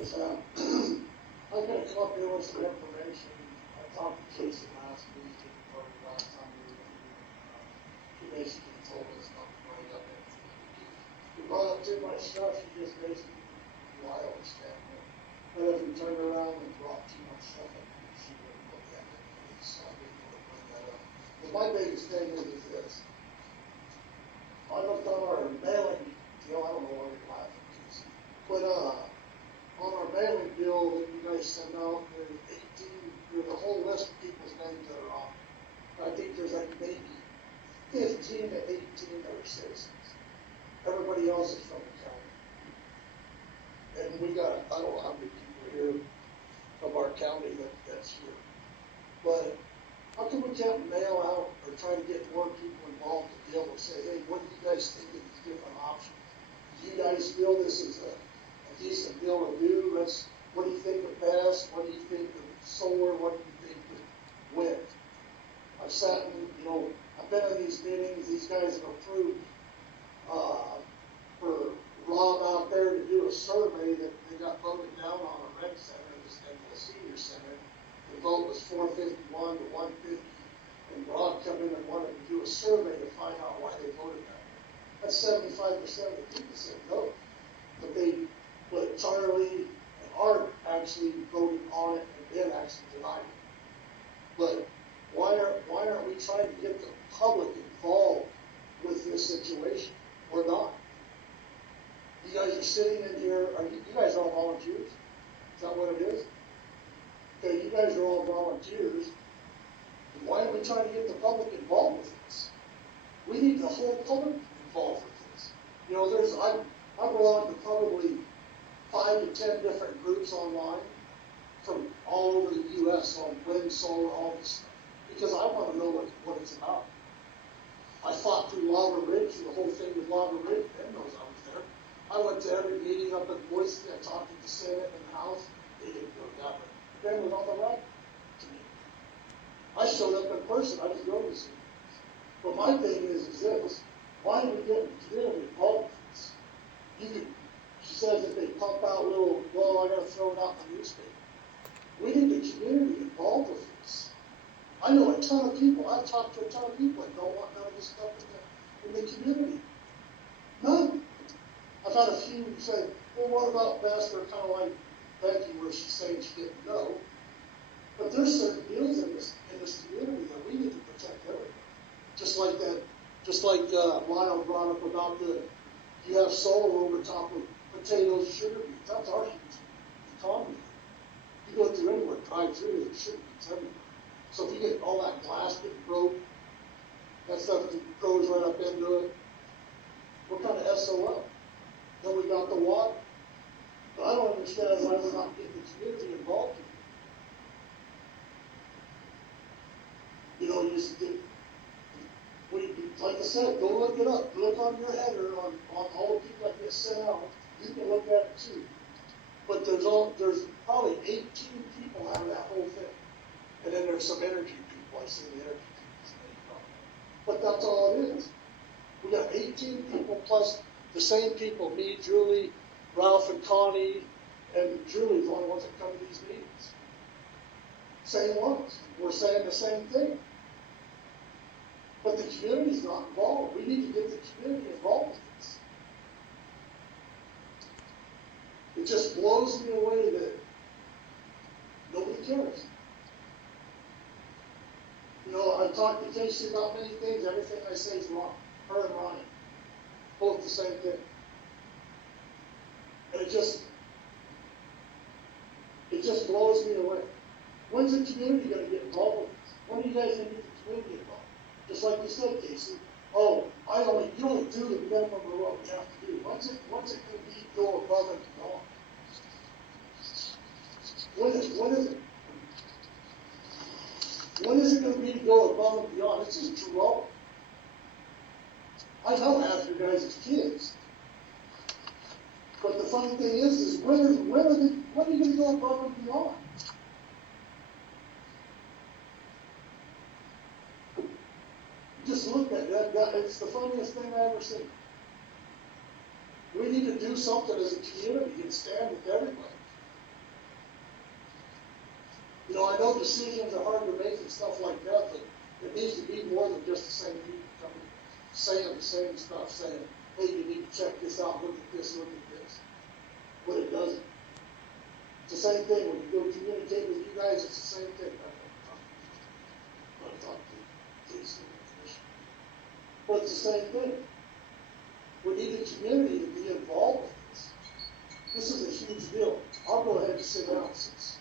Yes, I'm gonna come up here with some information. I talked to Casey last week, or last time we were here. He basically told us not to bring up anything. We brought up too much stuff, he just basically, I understand that. But if we turned around and brought too much stuff up, she wouldn't look at it anyways, so I didn't want to bring that up. But my biggest thing is this. I looked on our mailing deal, I don't know why you're laughing, Casey, but, on our mailing bill that you guys send out, there's 18, there's a whole list of people's names that are on it. I think there's like maybe 15 to 18 that are citizens. Everybody else is from the county. And we got, I don't know how many people here from our county that's here. But how come we can't mail out or try to get more people involved to be able to say, hey, what do you guys think of these different options? Do you guys feel this is a decent deal to do? What do you think of best? What do you think of solar? What do you think of wind? I've sat in, I've been in these meetings. These guys have approved for Rob out there to do a survey that they got voted down on a rec center and the senior center. The vote was 451 to 150, and Rob come in and wanted to do a survey to find out why they voted that way. That's 75% of the people said no, but Charlie and Art actually voted on it and then actually denied it. But why aren't we trying to get the public involved with this situation? We're not. You guys are sitting in here, you guys are all volunteers? Is that what it is? Okay, you guys are all volunteers. Why are we trying to get the public involved with this? We need the whole public involved with this. I belong to probably 5 to 10 different groups online from all over the U.S. on wind, solar, all this stuff, because I want to know what it's about. I fought through Lava Ridge, the whole thing with Lava Ridge. Ben knows I was there. I went to every meeting up in Boise. I talked to the Senate and the House. They didn't go that way. Ben was on the right to me. I showed up in person. I was going to see. But my thing is this: why do we get the community involved with this? She says that they pump out I gotta throw it out in the newspaper. We need the community involved with this. I know a ton of people, I've talked to a ton of people that don't want none of this stuff in the community. None. I've had a few say, well, what about Best? They're kind of like Becky, where she's saying she didn't know. But there's certain deals in this community that we need to protect everybody. Just like Lyle brought up about you have solar over top of potatoes, sugar beets. That's our huge economy. You go through anywhere, drive through, there's sugar beets everywhere. So if you get all that glass getting broke, that stuff goes right up into it. What kind of SOL? Then we got the water. But I don't understand why we're not getting the community involved in it. Like I said, go look it up. Look on your header on all the people that get sent out. You can look at it too. But there's probably 18 people out of that whole thing. And then there's some energy people. I see the energy people. But that's all it is. We got 18 people plus the same people, me, Julie, Ralph, and Connie, and Julie's the only ones that come to these meetings. Same ones. We're saying the same thing. But the community's not involved. We need to get the community involved with this. It just blows me away that nobody cares. I talked to Casey about many things. Everything I say is wrong. Her and Ronnie, both the same thing. And it just blows me away. When's the community going to get involved with this? When are you guys going to get the community involved? Just like you said, Casey. Oh, you only do the minimum of what we have to do. When's it going to go above and beyond? When is it? When is it going to be to go above and beyond? It's just too low. I know half your guys' kids. But the funny thing is when are you going to go above and beyond? Just look at that. It's the funniest thing I ever seen. We need to do something as a community and stand with everybody. know decisions are hard to make and stuff like that, but it needs to be more than just the same people coming, saying the same stuff, saying, hey, you need to check this out, look at this, look at this. But it doesn't. It's the same thing, when you go communicate with you guys, it's the same thing. I talk to Jason and the commission. But it's the same thing. We need the community to be involved with this. This is a huge deal. I'll go ahead and sit down since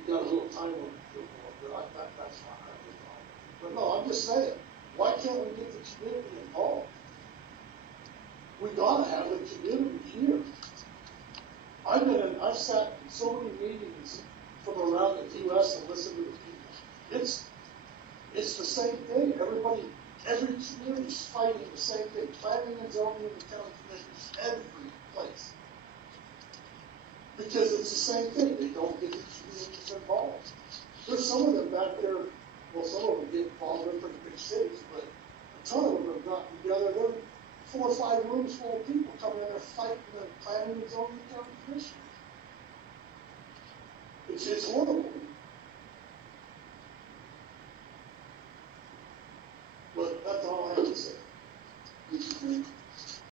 you got a little time on it, but that's fine. But no, I'm just saying, why can't we get the community involved? We gotta have the community here. I've sat in so many meetings from around the U.S. and listened to the people. It's the same thing. Every community's fighting the same thing. Planning and zoning and the county commissioners, every place. Because it's the same thing. They don't get the communities involved. There's some of them back there, well, some of them get involved in pretty big cities, but a ton of them have gotten together. There are 4 or 5 rooms full of people coming in there fighting the planning and zoning and county commission. It's horrible.